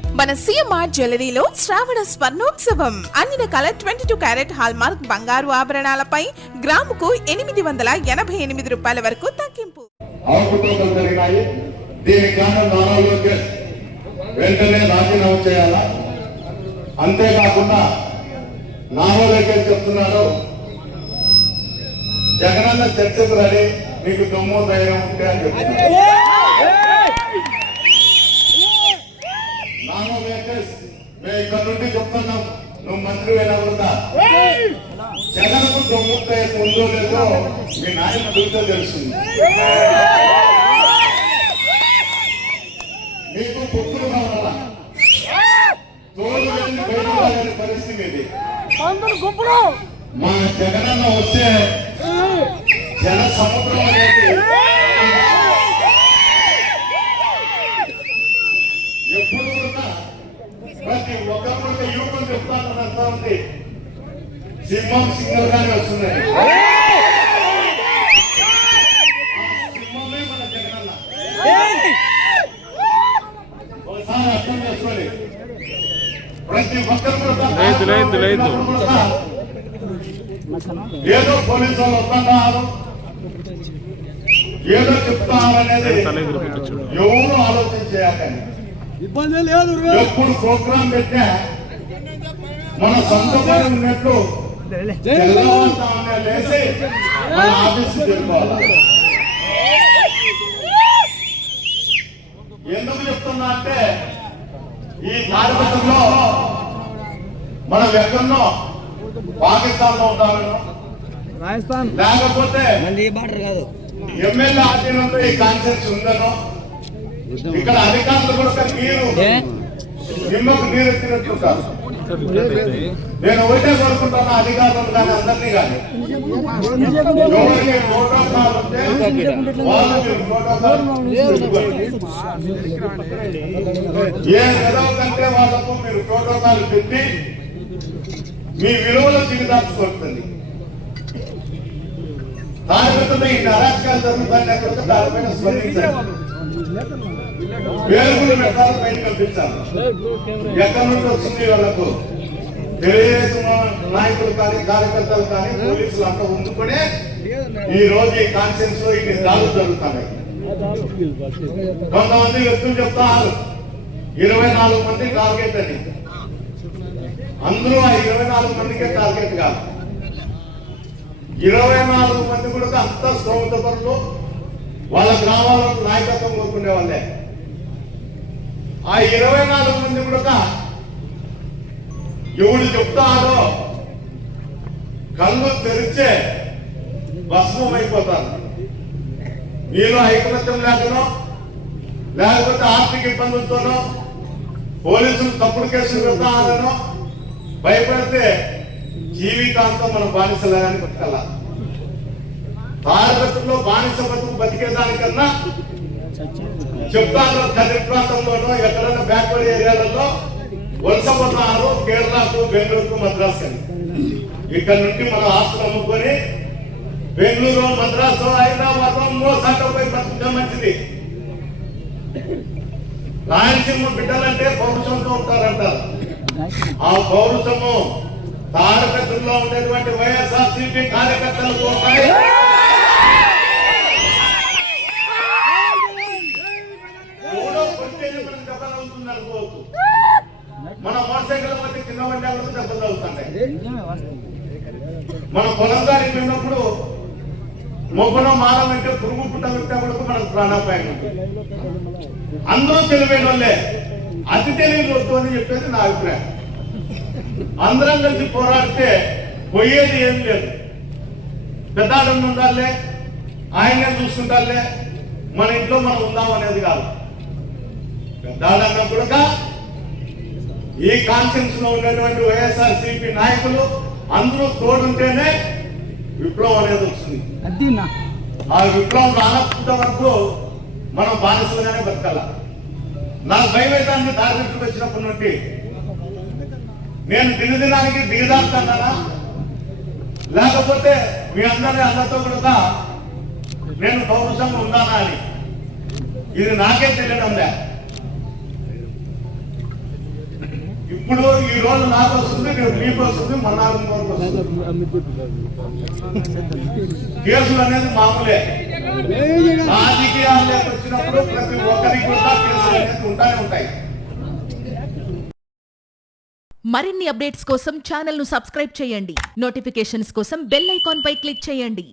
మన సిఎంఆర్ జ్యువెలరీలో శ్రావణ స్వర్ణోత్సవం అన్ని రకాల 22 క్యారెట్ హాల్మార్క్ బంగారు ఆభరణాలపై గ్రాముకు 888 రూపాయల వరకు తగ్గింపు. వెంటనే రాజీనామా చేయాలా? అంతేకాకుండా నాలో చెప్తున్నాడు, జగనన్న చర్చకు రెడీ, మీకు దమ్ము ధైర్యం ఉంటే అని చెప్తున్నారు. నానో వెంకటేష్, మేము ఇక్కడ నుండి చెప్తున్నాం, నువ్వు మంత్రి అయినా కూడా జగన్ కు దమ్ము ధైర్యం ఉందో లేదో మీ నాయన చూస్తే తెలుస్తుంది. మీకు పుట్టులు కావాలా? తోడు బయట పరిస్థితి ఇది. మా జగనన్న వస్తే జన సముద్రం అనేది ఎప్పుడు కూడా ప్రతి ఒక్కరు యువకులు చెప్తానని అర్థం ఉంది. సింహం సింగల్ గానే వస్తున్నాయి. సింహమే మన జగనన్న. ఒకసారి అర్థం చేసుకోండి. ప్రతి ఒక్కరు కూడా ఏదో పోలీసు వాళ్ళు వస్తున్నారు, ఏదో చెప్తున్నారు అనేది ఎవరు ఆలోచన చేయాలని. ఎప్పుడు ప్రోగ్రాం పెట్టా మన సొంత పని ఉన్నట్టు లేచి మన ఆఫీసు చెప్పుకోవాలి. ఎందుకు చెప్తున్నా అంటే, ఈ కార్యక్రమంలో మనం ఎక్కడో పాకిస్తాన్ లో ఉంటామేమో, లేకపోతే ఎమ్మెల్యే ఆధీనంలో ఈ కాన్సెప్ట్ ఉందనో, ఇక్కడ అధికారులు కూడా నీరు నిమ్మకు నీరు ఎత్తినట్టుంటారు. నేను ఒకటే కోరుకుంటున్నా, అధికారులు కానీ అందరినీ కానీ, ఎవరికి ప్రోటోకాల్ ఉంటే వాళ్ళు ప్రోటోకాల్ ఏ విధవ కంటే వాళ్ళకు మీరు ప్రోటోకాల్ పెట్టి మీ విలువలో దిగదాచుకుంటుంది. దానిపై ఈ అరాచకాలు జరుగుతాయి, లేకపోతే దానిపైన స్పందించాలి. వేలుగులు పెట్టాలి, బయట కల్పించాలి. ఎక్కడి నుండి వచ్చింది వాళ్ళకు? తెలుగుదేశం నాయకులు కానీ, కార్యకర్తలు కానీ, పోలీసులు అంతా ఉండుకునే ఈ రోజు ఈ కాన్ఫరెన్స్ లో ఇన్ని దాడులు జరుగుతున్నాయి. కొంతమంది వ్యక్తులు చెప్తారు 24 మంది టార్గెట్ అని. అందులో ఆ 24 మందికే టార్గెట్ కాదు. 24 మంది కూడా అంత స్థౌత పనులు వాళ్ళ గ్రామాల్లో నాయకత్వం కోరుకునే వాళ్ళే. ఆ 24 మంది కూడా ఎవడు చెప్తాడో కళ్ళు తెరిచే భస్మం అయిపోతారు. మీలో ఐకమత్యం లేకనో, లేకపోతే ఆర్థిక ఇబ్బందులతోనో, పోలీసులు తప్పుడు కేసులు పెడతానో భయపడితే జీవితాంతం మనం బానిసలని బతకాల. భారతదేశంలో బానిస బతుకు బతికేదానికన్నా చెప్తాను, కదిరి ప్రాంతంలోనో ఎక్కడైనా బ్యాక్వర్డ్ ఏరియాలలో వలసపోతున్నారు. కేరళకు, బెంగళూరుకు, మద్రాసు అని. ఇక్కడ నుండి మనం ఆస్తులు అమ్ముకొని బెంగళూరు, మద్రాసు, హైదరాబాద్ మోసాటో పోయి బతుకుతే మంచిది. రాయలసీమ బిడ్డలంటే పౌరుషంతో ఉంటారంటారు. ఆ పౌరుషము తారకత్తుల్లో ఉండేటువంటి వైఎస్ఆర్సీపీ కార్యకర్తలకు ఉంటాయి. అనుకోవచ్చు, మన మోటార్ సైకిల్ మధ్య కింద వండాలకు దెబ్బలు తగ్గుతున్నాయి. మన పొలం దారికి వెళ్ళినప్పుడు మొబ్బన మారాలంటే పురుగు పుట్ట పెట్టే వరకు మనకు ప్రాణాపాయం ఉంటుంది. అందరూ తెలివైన వాళ్ళే, అతి తెలివి వద్దు అని చెప్పేది నా అభిప్రాయం. అందరం కలిసి పోరాడితే పోయేది ఏం లేదు. పెద్దాడని ఉండాలే, ఆయనే చూసుకుంటాలే, మన ఇంట్లో మనం ఉందాం అనేది కాదు. పెద్దాడన్న కూడా ఈ కాన్ఫరెన్స్ లో ఉన్నటువంటి వైఎస్ఆర్సీపీ నాయకులు అందరూ తోడుంటేనే విప్లవం అనేది వస్తుంది. ఆ విప్లవం రానంత వరకు మనం బానిసలుగానే బతకాల. నాకు భయమైతాన్ని టార్గెట్కి వచ్చినప్పటి నుండి నేను దినదినానికి దిగదాస్తానా, లేకపోతే మీ అందరి అందరితో కూడా నేను పౌరుషంగా ఉన్నానా అని ఇది నాకే తెలియడం లే. ఇప్పుడు ఈ రోజు నాకు వస్తుంది, రేపు మీకు వస్తుంది, మన్నాడు వస్తుంది. కేసులు అనేది మామూలే. రాజకీయాల్లోకి వచ్చినప్పుడు ప్రతి ఒక్కరికి కూడా కేసులు అనేది ఉంటానే ఉంటాయి. మరిన్ని అప్డేట్స్ కోసం ఛానల్ ను సబ్స్క్రైబ్ చేయండి. నోటిఫికేషన్స్ కోసం బెల్ ఐకాన్ పై క్లిక్ చేయండి.